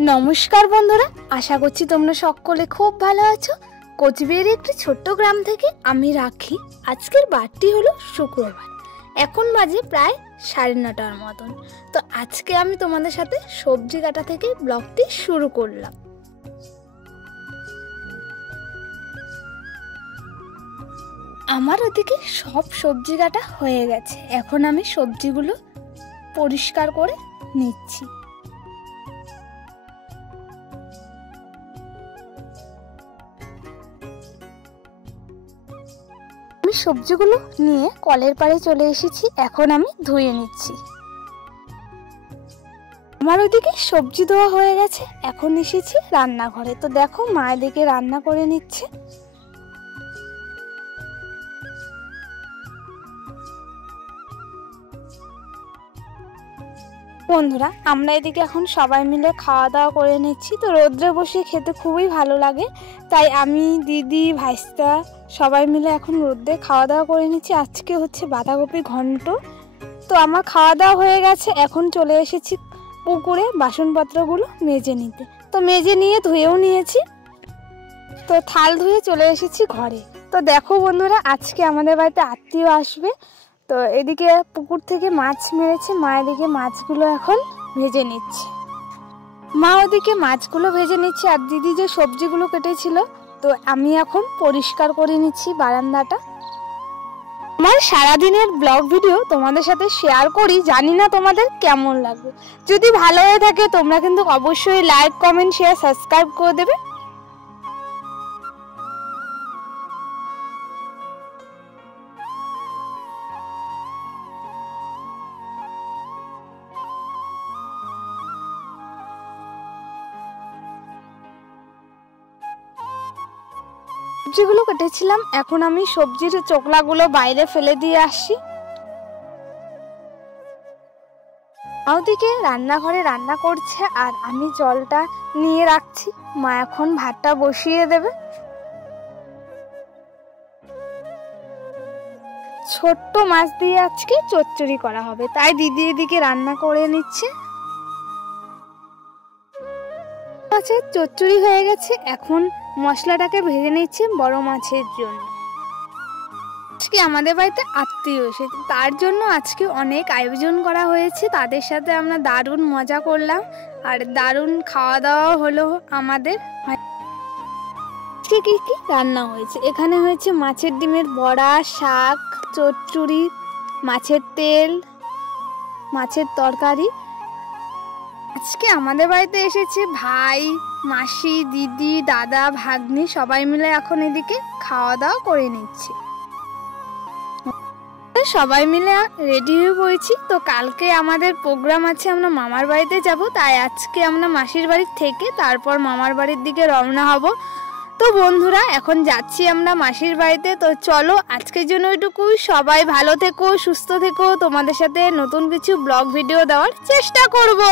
নমস্কার বন্ধুরা, আশা করছি তোমরা সকলে খুব ভালো আছো। কোচবিহারের একটি ছোট্ট গ্রাম থেকে আমি রাখি। আজকের বারটি হলো শুক্রবার, এখন বাজে প্রায় 9:30টার মতন। তো আজকে আমি তোমাদের সাথে সবজি কাটা থেকে ব্লগটি শুরু করলাম। আমার ওদিকে সব সবজি কাটা হয়ে গেছে, এখন আমি সবজিগুলো পরিষ্কার করে নিচ্ছি। আমি সবজিগুলো নিয়ে কলের পাড়ে চলে এসেছি, এখন আমি ধুয়ে নিচ্ছি। আমার ওদিকে সবজি ধোয়া হয়ে গেছে, এখন এসেছি রান্নাঘরে। তো দেখো মা এদিকে রান্না করে নিচ্ছে। বন্ধুরা, আমরা এদিকে এখন সবাই মিলে খাওয়া দাওয়া করে নিচ্ছি। তো রোদ্রে বসে খেতে খুবই ভালো লাগে, তাই আমি, দিদি, ভাইস্তা সবাই মিলে এখন রোদ্রে খাওয়া দাওয়া করে নিচ্ছি। আজকে হচ্ছে বাঁধাকপি ঘন্ট। তো আমার খাওয়া দাওয়া হয়ে গেছে, এখন চলে এসেছি পুকুরে বাসনপত্রগুলো মেজে নিতে। তো মেজে নিয়ে ধুয়েও নিয়েছি, তো থাল ধুয়ে চলে এসেছি ঘরে। তো দেখো বন্ধুরা, আজকে আমাদের বাড়িতে আত্মীয় আসবে। তো এদিকে পুকুর থেকে মাছ মেরেছে, মা এদিকে মাছগুলো এখন ভেজে নিচ্ছে। মা ওদিকে মাছগুলো ভেজে নিচ্ছে, আর দিদি যে সবজিগুলো কেটেছিল তো আমি এখন পরিষ্কার করে নিচ্ছি বারান্দাটা। আমার সারাদিনের ব্লগ ভিডিও তোমাদের সাথে শেয়ার করি, জানি না তোমাদের কেমন লাগবে। যদি ভালো হয়ে থাকে তোমরা কিন্তু অবশ্যই লাইক, কমেন্ট, শেয়ার, সাবস্ক্রাইব করে দেবে। সবজিগুলো কেটেছিলাম, এখন আমি সবজির চোকলাগুলো বাইরে ফেলে দিয়ে আসছি। ওদিকে রান্নাঘরে রান্না করছে, আর আমি জলটা নিয়ে রাখছি। মা এখন ভাতটা বসিয়ে দেবে। ছোট্ট মাছ দিয়ে আজকে চচ্চড়ি করা হবে, তাই দিদি এদিকে রান্না করে নিচ্ছে। মাছের চচ্চড়ি হয়ে গেছে, এখন মশলাটাকে ভেজে নিচ্ছে বড় মাছের জন্য। আজকে আমাদের বাড়িতে আত্মীয় এসেছে, তার জন্য আজকে অনেক আয়োজন করা হয়েছে। তাদের সাথে আমরা দারুণ মজা করলাম, আর দারুণ খাওয়া দাওয়া হলো আমাদের। আজকে কি কি রান্না হয়েছে, এখানে হয়েছে মাছের ডিমের বড়া, শাক, চচ্চড়ি, মাছের তেল, মাছের তরকারি। আজকে আমাদের বাড়িতে এসেছে ভাই, মাসি, দিদি, দাদা, ভাগ্নি, সবাই মিলে এখন এদিকে খাওয়া দাওয়া করে নিচ্ছে। সবাই মিলে রেডি হয়ে পড়েছি। তো কালকে আমাদের প্রোগ্রাম আছে, আমরা মামার বাড়িতে যাব, তাই আজকে আমরা মাসির বাড়ি থেকে তারপর মামার বাড়ির দিকে রওনা হব। তো বন্ধুরা, এখন যাচ্ছি আমরা মাসির বাড়িতে। তো চলো আজকের জন্য এটুকুই। সবাই ভালো থেকো, সুস্থ থেকো। তোমাদের সাথে নতুন কিছু ব্লগ ভিডিও দেওয়ার চেষ্টা করব।